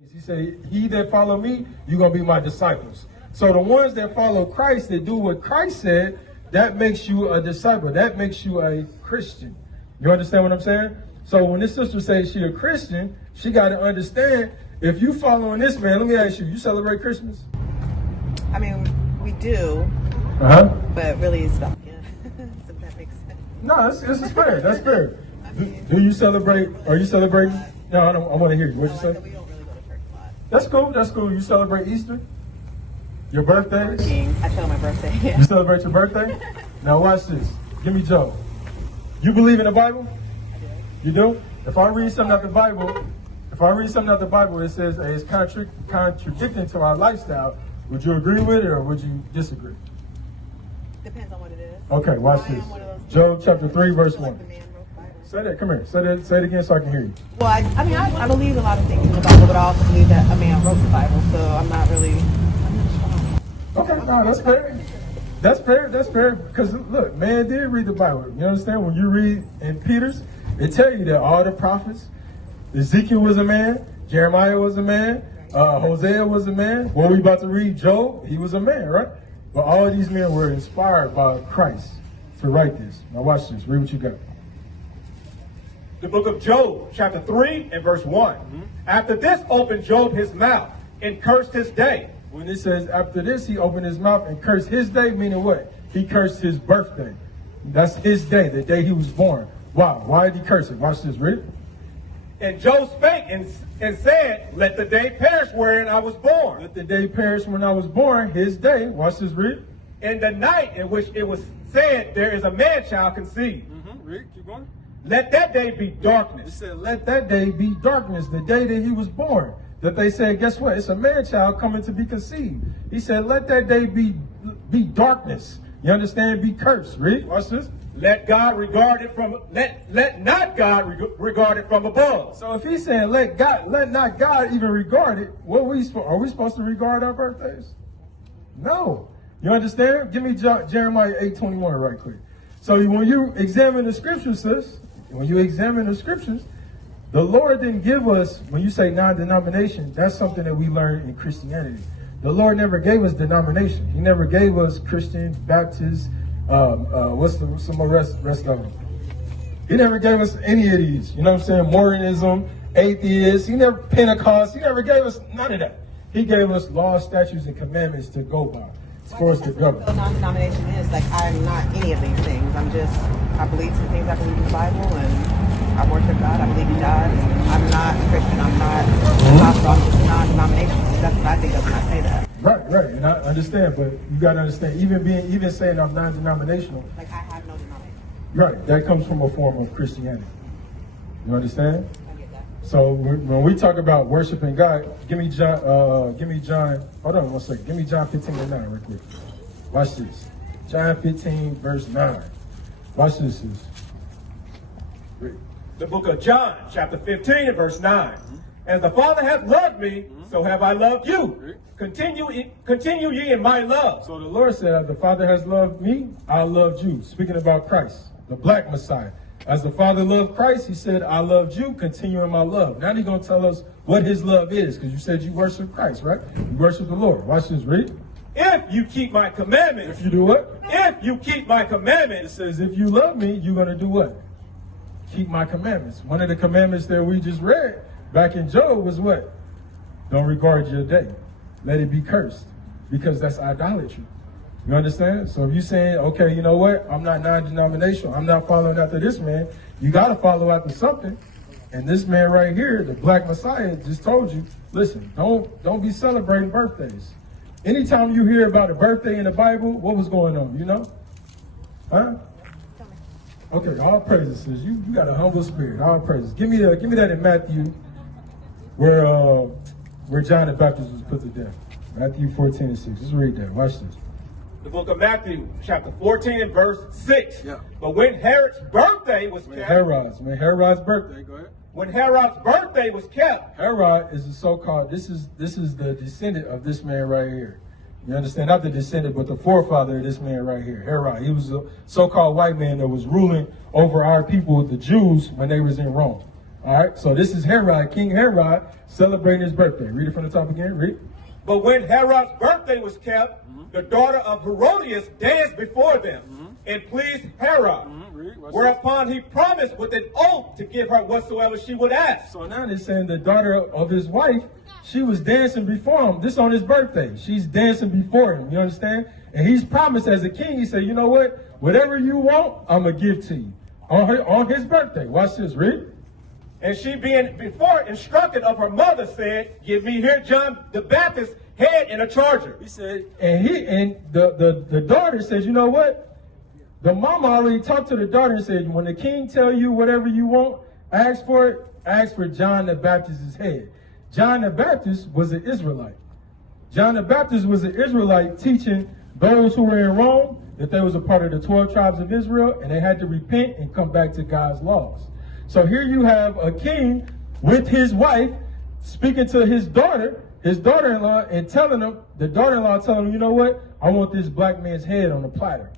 He said, he that follow me, you're going to be my disciples. So the ones that follow Christ, that do what Christ said, that makes you a disciple. That makes you a Christian. You understand what I'm saying? So when this sister says she a Christian, she got to understand, if you following this man, let me ask you, you celebrate Christmas? I mean, we do, but really it's about, if that makes sense. No, this is fair. That's fair. Do you celebrate, are you celebrating? No, I want to hear you. What'd you say? We don't really go to church a lot. That's cool. That's cool. You celebrate Easter? Your birthdays? I tell my birthday. You celebrate your birthday? Now watch this. Give me Joe. You believe in the Bible? I do. You do? If I read something out the Bible, it says it's contradicting to our lifestyle. Would you agree with it or would you disagree? Depends on what it is. Okay, watch this. Job chapter 3, verse 1. Say that. Come here. Say it again so I can hear you. Well, I believe a lot of things in the Bible, but I also believe that a man wrote the Bible, so I'm not sure. Okay, no, that's fair. That's fair. Because look, man did read the Bible. You understand? When you read in Peter's, it tell you that all the prophets, Ezekiel was a man, Jeremiah was a man, Hosea was a man. What we about to read, Job, he was a man, right? But all of these men were inspired by Christ to write this. Now watch this. Read what you got. The book of Job, chapter 3 and verse 1. After this opened Job his mouth and cursed his day. When it says after this, he opened his mouth and cursed his day, meaning what? He cursed his birthday. That's his day, the day he was born. Why? Why did he curse it? Watch this, read it. And Job spake and said, let the day perish wherein I was born. Let the day perish when I was born, his day. Watch this, read. In the night in which it was said, there is a man-child conceived. Read, keep going. Let that day be It darkness. said, let that day be darkness, the day that he was born. That they said, guess what? It's a man-child coming to be conceived. He said, let that day be darkness. You understand? Be cursed. Read. Watch this. Let God regard it from let not God regard it from above. So if he's saying let not God even regard it, are we supposed to regard our birthdays? No. You understand? Give me Jeremiah 8:21 right quick. So when you examine the scriptures, sis, the Lord didn't give us, when you say non-denomination, that's something that we learn in Christianity. The Lord never gave us denomination. He never gave us Christian, Baptist, what's some rest of them? He never gave us any of these. You know what I'm saying? Mormonism, atheists, Pentecost. He never gave us none of that. He gave us laws, statutes, and commandments to go by. For us to govern. So non-denomination is like I'm not any of these things. I believe some things. I believe in the Bible and I worship God. I believe in God. And I'm not Christian. I'm not gospel. I'm just non-denominational. That's what I think of when I say that. Right. And I understand, but you got to understand, even saying I'm non-denominational. Like I have no denomination. Right. That comes from a form of Christianity. You understand? I get that. So when we talk about worshiping God, give me John, hold on one second. Give me John 15:9 real quick. Watch this. John 15 verse 9. Watch this. The book of John, chapter 15 and verse 9. As the Father hath loved me, so have I loved you. Continue ye in my love. So the Lord said, as the Father has loved me, I loved you. Speaking about Christ, the black Messiah. As the Father loved Christ, he said, I loved you, continue in my love. Now he's going to tell us what his love is, because you said you worship Christ, right? You worship the Lord. Watch this, read. If you keep my commandments. If you do what? If you keep my commandments. It says, if you love me, you're going to do what? Keep my commandments. One of the commandments that we just read back in Job was what? Don't regard your day. Let it be cursed, because that's idolatry. You understand? So if you're saying, okay, you know what? I'm not non-denominational. I'm not following after this man. You got to follow after something. And this man right here, the black Messiah, just told you, listen, don't be celebrating birthdays. Anytime you hear about a birthday in the Bible, what was going on? You know? Huh? Okay, all praises, sis. You got a humble spirit. All praises. Give me that in Matthew, where John the Baptist was put to death. Matthew 14:6. Just read that. Watch this. The book of Matthew, chapter 14 and verse 6. Yeah. But when Herod's birthday was kept. Herod's birthday. Go ahead. When Herod's birthday was kept. Herod is the so-called, this is the descendant of this man right here. You understand? Not the descendant, but the forefather of this man right here, Herod. He was a so-called white man that was ruling over our people, the Jews, when they was in Rome. All right, so this is Herod, King Herod, celebrating his birthday. Read it from the top again, read. But when Herod's birthday was kept, the daughter of Herodias danced before them and pleased Herod. Whereupon he promised with an oath to give her whatsoever she would ask. So now they're saying the daughter of his wife, she was dancing before him. This on his birthday. She's dancing before him, you understand? And he's promised as a king, he said, you know what? Whatever you want, I'm going to give to you. On his birthday. Watch this, read. And she being before instructed of her mother said, give me here John the Baptist's head in a charger. He said, and the daughter says, you know what? The mama already talked to the daughter and said, when the king tell you whatever you want, ask for it, ask for John the Baptist's head. John the Baptist was an Israelite. John the Baptist was an Israelite teaching those who were in Rome that they was a part of the 12 tribes of Israel and they had to repent and come back to God's laws. So here you have a king with his wife speaking to his daughter-in-law, and telling him, the daughter-in-law telling him, you know what? I want this black man's head on a platter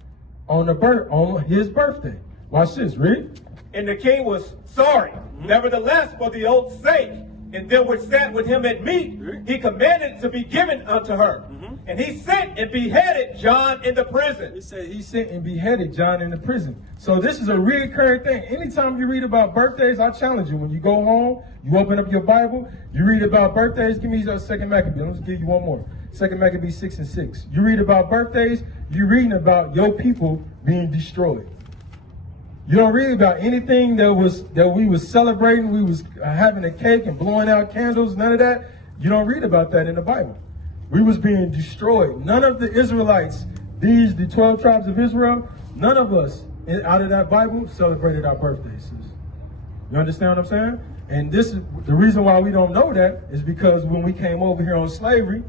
on his birthday. Watch this, read. And the king was sorry. Nevertheless, for the oath's sake, and them which sat with him at meat, he commanded it to be given unto her. And he sent and beheaded John in the prison. He said he sent and beheaded John in the prison. So this is a recurring thing. Anytime you read about birthdays, I challenge you. When you go home, you open up your Bible, you read about birthdays. Give me 2 Maccabees. Let's give you one more. 2 Maccabees 6 and 6. You read about birthdays, you're reading about your people being destroyed. You don't read about anything that we was celebrating. We was having a cake and blowing out candles. None of that. You don't read about that in the Bible. We was being destroyed. None of the Israelites, the 12 tribes of Israel, none of us out of that Bible celebrated our birthdays. You understand what I'm saying? And this is the reason why we don't know that is because when we came over here on slavery,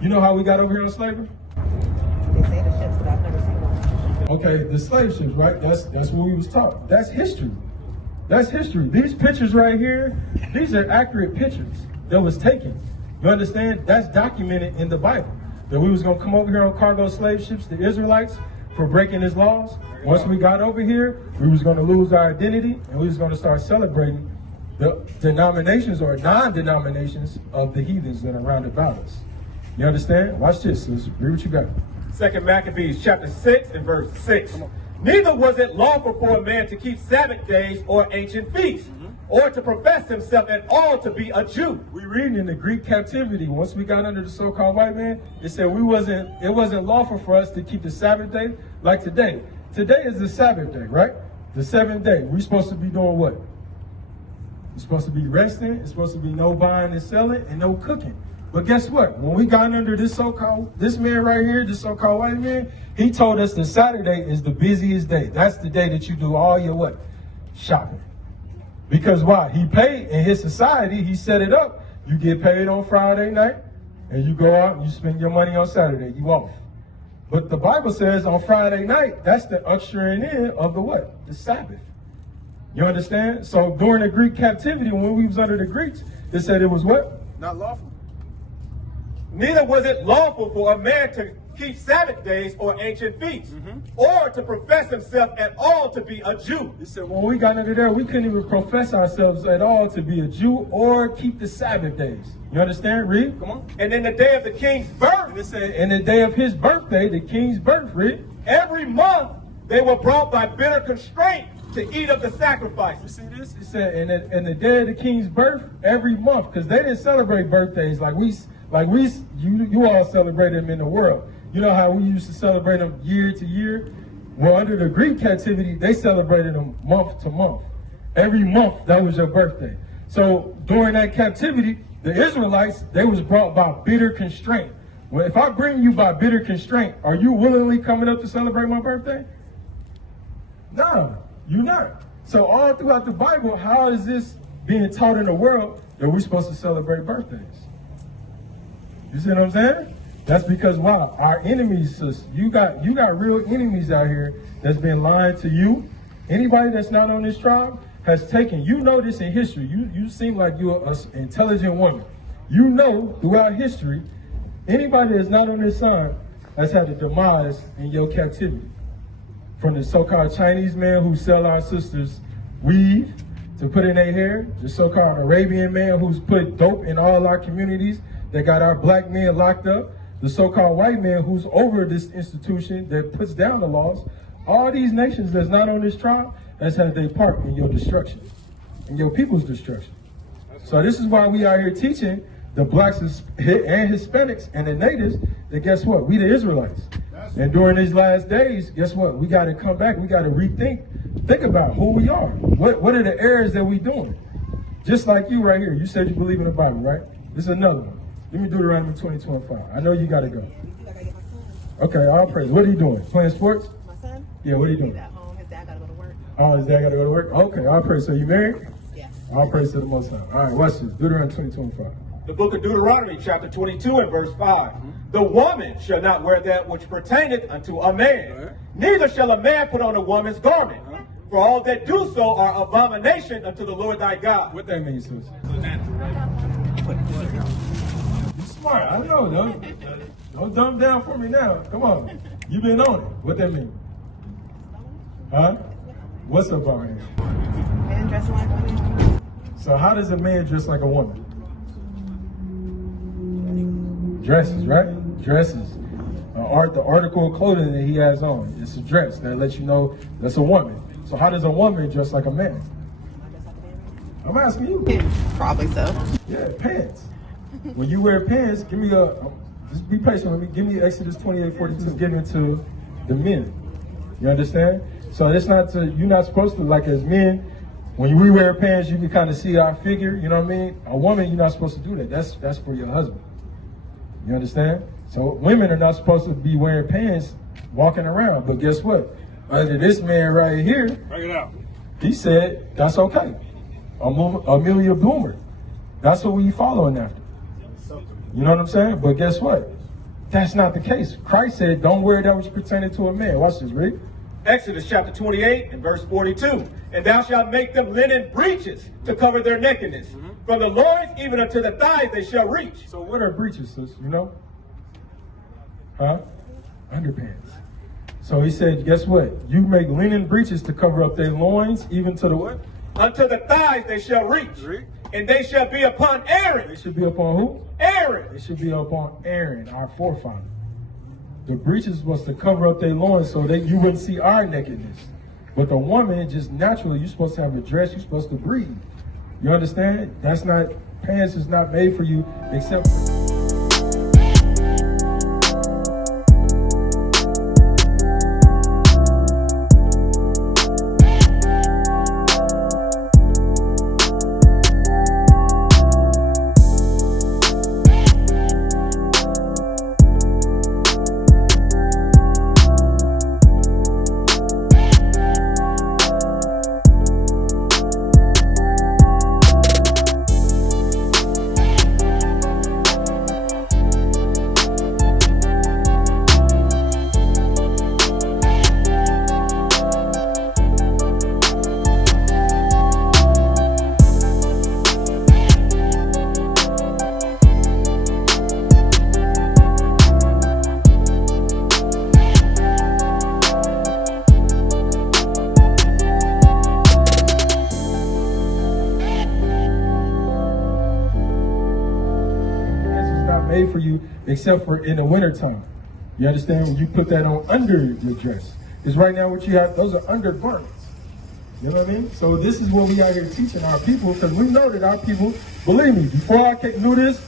you know how we got over here on slavery? They say the ships, but I've never seen one. Okay, the slave ships, right? That's what we was taught. That's history. That's history. These pictures right here, these are accurate pictures that was taken. You understand? That's documented in the Bible. That we was going to come over here on cargo slave ships, the Israelites, for breaking his laws. Once we got over here, we was going to lose our identity, and we was going to start celebrating the denominations or non-denominations of the heathens that are round about us. You understand? Watch this. Let's read what you got. 2 Maccabees chapter 6 and verse 6. Neither was it lawful for a man to keep Sabbath days or ancient feasts, or to profess himself at all to be a Jew. We read in the Greek captivity, once we got under the so-called white man, it said it wasn't lawful for us to keep the Sabbath day like today. Today is the Sabbath day, right? The 7th day. We're supposed to be doing what? We're supposed to be resting. It's supposed to be no buying and selling and no cooking. But guess what? When we got under this man right here, this so-called white man, he told us that Saturday is the busiest day. That's the day that you do all your what? Shopping. Because why? He paid in his society, he set it up. You get paid on Friday night, and you go out and you spend your money on Saturday. You off. But the Bible says on Friday night, that's the ushering in of the what? The Sabbath. You understand? So during the Greek captivity, when we was under the Greeks, it said it was what? Not lawful. Neither was it lawful for a man to keep Sabbath days or ancient feasts, or to profess himself at all to be a Jew. He said when we got under there, we couldn't even profess ourselves at all to be a Jew or keep the Sabbath days. You understand? Read. Come on. And in the day of the king's birth, it said in the day of his birthday, the king's birth, read. Every month they were brought by bitter constraint to eat of the sacrifice. You see this? It said in the day of the king's birth, every month, because they didn't celebrate birthdays you all celebrate them in the world. You know how we used to celebrate them year to year? Well, under the Greek captivity, they celebrated them month to month. Every month, that was your birthday. So during that captivity, the Israelites, they was brought by bitter constraint. Well, if I bring you by bitter constraint, are you willingly coming up to celebrate my birthday? No, you're not. So all throughout the Bible, how is this being taught in the world that we're supposed to celebrate birthdays? You see what I'm saying? That's because why? Our enemies, sis, you got real enemies out here that's been lying to you. Anybody that's not on this tribe has taken, you know this in history. You seem like you're an intelligent woman. You know throughout history, anybody that's not on this side has had a demise in your captivity. From the so-called Chinese man who sell our sisters weave, to put in their hair, the so-called Arabian man who's put dope in all our communities, that got our black men locked up, the so-called white man who's over this institution that puts down the laws. All these nations that's not on this trial has had their part in your destruction, in your people's destruction. So this is why we are here teaching the blacks and Hispanics and the natives that guess what? We the Israelites. And during these last days, guess what? We got to come back. We got to think about who we are. What are the errors that we doing? Just like you right here. You said you believe in the Bible, right? This is another one. Let me do Deuteronomy 20:25. I know you got to go. Okay, all praise. What are you doing? Playing sports? My son? Yeah, what are you doing? He's at home. His dad got to go to work. Oh, his dad got to go to work? Okay, all praise. So you married? Yes. All praise to the Most High. All right, watch this. Deuteronomy 20:25. The book of Deuteronomy, chapter 22 and verse 5. The woman shall not wear that which pertaineth unto a man, neither shall a man put on a woman's garment. For all that do so are abomination unto the Lord thy God. What that means, sis? You smart. I know. Don't dumb down for me now. Come on. You been on it. What that mean? Huh? What's abomination? Man dressing like women. So how does a man dress like a woman? Dresses, right? Dresses. The article of clothing that he has on. It's a dress that lets you know that's a woman. So how does a woman dress like a man? I'm asking you. Probably so. Yeah, pants. When you wear pants, give me just be patient with me. Give me Exodus 28:42. Given to the men. You understand? So it's not you're not supposed to, like as men, when we wear pants, you can kind of see our figure. You know what I mean? A woman, you're not supposed to do that. That's for your husband. You understand? So women are not supposed to be wearing pants walking around. But guess what? Under this man right here, Bring it out. he said, that's okay. Amelia Bloomer. That's what we following after. You know what I'm saying? But guess what? That's not the case. Christ said, don't wear that which pertaineth to a man. Watch this, read. Exodus chapter 28 and verse 42. And thou shalt make them linen breeches to cover their nakedness. From the loins even unto the thighs they shall reach. So what are breeches, sis? You know? Huh? Underpants. So he said, guess what? You make linen breeches to cover up their loins, even to the what? Unto the thighs they shall reach. And they shall be upon Aaron. They should be upon who? Aaron. They should be upon Aaron, our forefather. The breeches was to cover up their loins so that you wouldn't see our nakedness. But the woman, just naturally, you're supposed to have a dress, you're supposed to breathe. You understand? That's not, pants is not made for you except for... Made for you except for in the wintertime. You understand? When you put that on under your dress. Because right now what you have, those are undergarments. You know what I mean? So this is what we out here teaching our people, because we know that our people, believe me, before I knew this,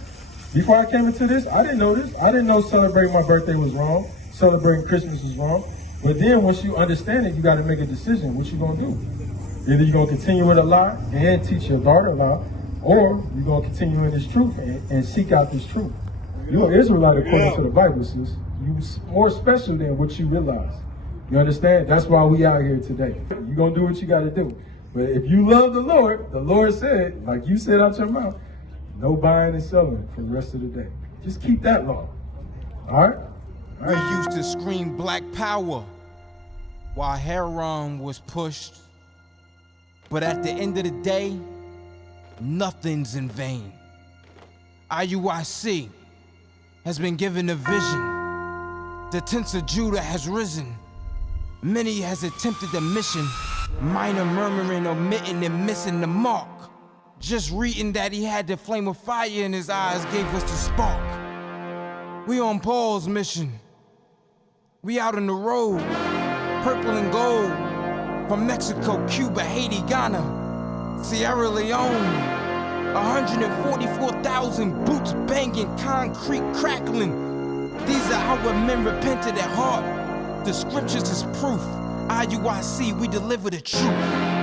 before I came into this, I didn't know this. I didn't know celebrating my birthday was wrong. Celebrating Christmas was wrong. But then once you understand it, you got to make a decision. What you going to do? Either you're going to continue with a lie and teach your daughter a lie, or you're going to continue in this truth and seek out this truth. You're an Israelite according to the Bible, sis. You're more special than what you realize. You understand? That's why we out here today. You're going to do what you got to do. But if you love the Lord said, like you said out your mouth, no buying and selling for the rest of the day. Just keep that law. All right? We used to scream black power while Heron was pushed. But at the end of the day, nothing's in vain. IUIC has been given a vision. The tents of Judah has risen. Many has attempted the mission, Minor murmuring, omitting, and missing the mark. Just reading that he had the flame of fire in his eyes gave us the spark. We on Paul's mission. We out on the road, purple and gold. From Mexico, Cuba, Haiti, Ghana, Sierra Leone. 144,000 boots banging, concrete crackling. These are our men repented at heart. The scriptures is proof. IUIC, we deliver the truth.